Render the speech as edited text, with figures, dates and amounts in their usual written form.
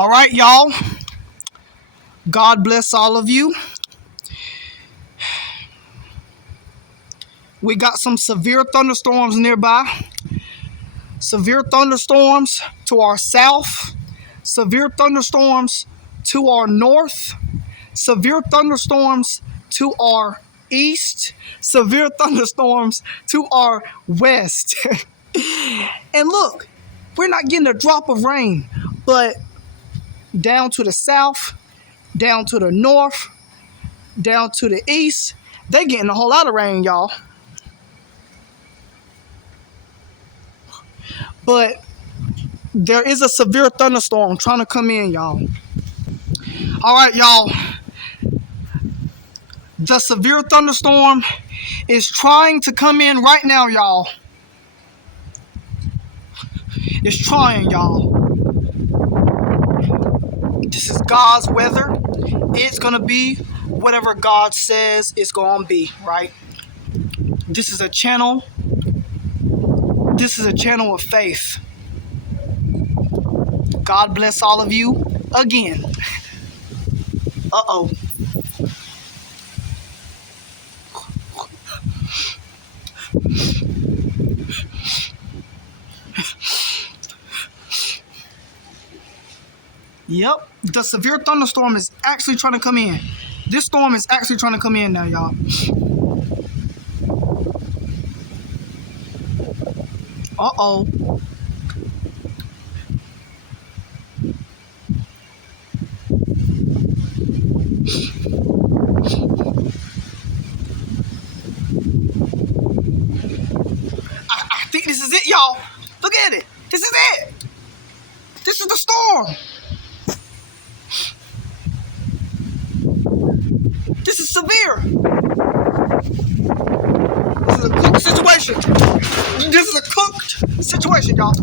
All right, y'all. God bless all of you. We got some severe thunderstorms nearby. Severe thunderstorms to our south. Severe thunderstorms to our north. Severe thunderstorms to our east. Severe thunderstorms to our west. And look, we're not getting a drop of rain, but down to the south, down to the north, down to the east, they getting a whole lot of rain, y'all. But there is a severe thunderstorm trying to come in, y'all. All right, y'all. The severe thunderstorm is trying to come in right now, y'all. It's trying, y'all. This is God's weather. It's going to be whatever God says it's going to be, right? This is a channel. This is a channel of faith. God bless all of you again. Uh-oh. Yep, the severe thunderstorm is actually trying to come in. This storm is actually trying to come in now, y'all. Uh-oh. I think this is it, y'all. Look at it. This is it. This is the storm. This is severe. This is a cooked situation. This is a cooked situation, y'all.